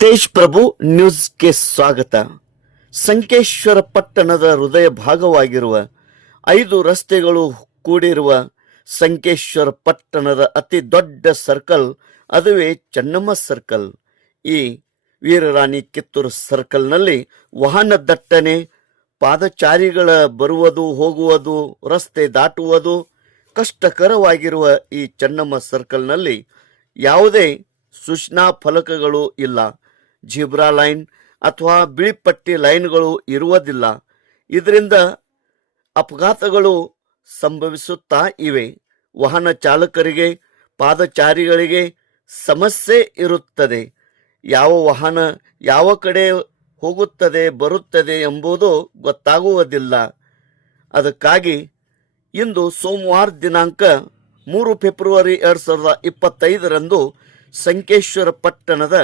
ತೇಜ್ ಪ್ರಭು ನ್ಯೂಸ್ಗೆ ಸ್ವಾಗತ. ಸಂಕೇಶ್ವರ ಪಟ್ಟಣದ ಹೃದಯ ಭಾಗವಾಗಿರುವ ಐದು ರಸ್ತೆಗಳು ಕೂಡಿರುವ ಸಂಕೇಶ್ವರ ಪಟ್ಟಣದ ಅತಿ ದೊಡ್ಡ ಸರ್ಕಲ್, ಅದುವೇ ಚೆನ್ನಮ್ಮ ಸರ್ಕಲ್. ಈ ವೀರರಾಣಿ ಕಿತ್ತೂರು ಸರ್ಕಲ್ನಲ್ಲಿ ವಾಹನ ದಟ್ಟಣೆ, ಪಾದಚಾರಿಗಳ ಬರುವುದು, ಹೋಗುವುದು, ರಸ್ತೆ ದಾಟುವುದು ಕಷ್ಟಕರವಾಗಿರುವ ಈ ಚೆನ್ನಮ್ಮ ಸರ್ಕಲ್ನಲ್ಲಿ ಯಾವುದೇ ಸೂಚನಾ ಫಲಕಗಳು ಇಲ್ಲ. ಜಿಬ್ರಾ ಲೈನ್ ಅಥವಾ ಬಿಳಿಪಟ್ಟಿ ಲೈನ್ಗಳು ಇರುವುದಿಲ್ಲ. ಇದರಿಂದ ಅಪಘಾತಗಳು ಸಂಭವಿಸುತ್ತಾ ಇವೆ. ವಾಹನ ಚಾಲಕರಿಗೆ, ಪಾದಚಾರಿಗಳಿಗೆ ಸಮಸ್ಯೆ ಇರುತ್ತದೆ. ಯಾವ ವಾಹನ ಯಾವ ಕಡೆ ಹೋಗುತ್ತದೆ, ಬರುತ್ತದೆ ಎಂಬುದು ಗೊತ್ತಾಗುವುದಿಲ್ಲ. ಅದಕ್ಕಾಗಿ ಇಂದು ಸೋಮವಾರ ದಿನಾಂಕ ಮೂರು ಫೆಬ್ರವರಿ ಎರಡು ಸಾವಿರದ ಇಪ್ಪತ್ತೈದರಂದು ಸಂಕೇಶ್ವರ ಪಟ್ಟಣದ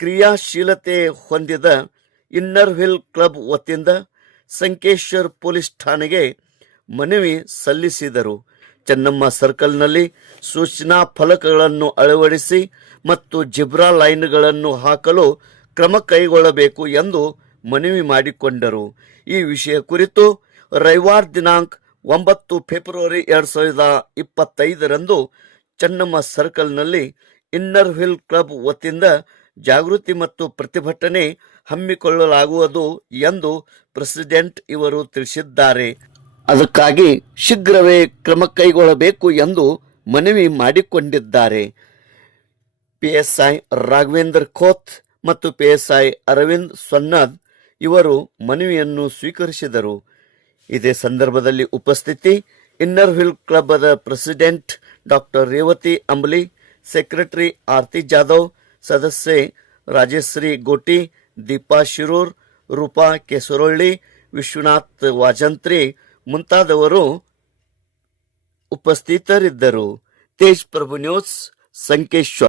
ಕ್ರಿಯಾಶೀಲತೆ ಹೊಂದಿದ ಇನ್ನರ್ ಹಿಲ್ ಕ್ಲಬ್ ವತಿಯಿಂದ ಸಂಕೇಶ್ವರ್ ಪೊಲೀಸ್ ಠಾಣೆಗೆ ಮನವಿ ಸಲ್ಲಿಸಿದರು. ಚೆನ್ನಮ್ಮ ಸರ್ಕಲ್ನಲ್ಲಿ ಸೂಚನಾ ಫಲಕಗಳನ್ನು ಅಳವಡಿಸಿ ಮತ್ತು ಜಿಬ್ರಾ ಲೈನ್ಗಳನ್ನು ಹಾಕಲು ಕ್ರಮ ಕೈಗೊಳ್ಳಬೇಕು ಎಂದು ಮನವಿ ಮಾಡಿಕೊಂಡರು. ಈ ವಿಷಯ ಕುರಿತು ರವಿವಾರ ದಿನಾಂಕ ಒಂಬತ್ತು ಫೆಬ್ರವರಿ ಎರಡು ಸಾವಿರದ ಇಪ್ಪತ್ತೈದರಂದು ಚೆನ್ನಮ್ಮ ಸರ್ಕಲ್ನಲ್ಲಿ ಇನ್ನರ್ ಹಿಲ್ ಕ್ಲಬ್ ವತಿಯಿಂದ ಜಾಗೃತಿ ಮತ್ತು ಪ್ರತಿಭಟನೆ ಹಮ್ಮಿಕೊಳ್ಳಲಾಗುವುದು ಎಂದು ಪ್ರೆಸಿಡೆಂಟ್ ಇವರು ತಿಳಿಸಿದ್ದಾರೆ. ಅದಕ್ಕಾಗಿ ಶೀಘ್ರವೇ ಕ್ರಮ ಕೈಗೊಳ್ಳಬೇಕು ಎಂದು ಮನವಿ ಮಾಡಿಕೊಂಡಿದ್ದಾರೆ. ಪಿಎಸ್ಐ ರಾಘವೇಂದ್ರ ಖೋತ್ ಮತ್ತು ಪಿಎಸ್ಐ ಅರವಿಂದ್ ಸೊನ್ನಾದ್ ಇವರು ಮನವಿಯನ್ನು ಸ್ವೀಕರಿಸಿದರು. ಇದೇ ಸಂದರ್ಭದಲ್ಲಿ ಉಪಸ್ಥಿತಿ inner hill ಕ್ಲಬ್ದ president doctor Revathi Ambali secretary Arathi Jadhav, ಸದಸ್ಯೆ ರಾಜಶ್ರೀ ಗೋಟಿ, ದೀಪಾ ಶಿರೂರ್, ರೂಪಾ ಕೆಸರೊಳ್ಳಿ, ವಿಶ್ವನಾಥ್ ವಾಜಂತ್ರಿ ಮುಂತಾದವರು ಉಪಸ್ಥಿತರಿದ್ದರು. ತೇಜ್ ಪ್ರಭು ನ್ಯೂಸ್ ಸಂಕೇಶ್ವರ್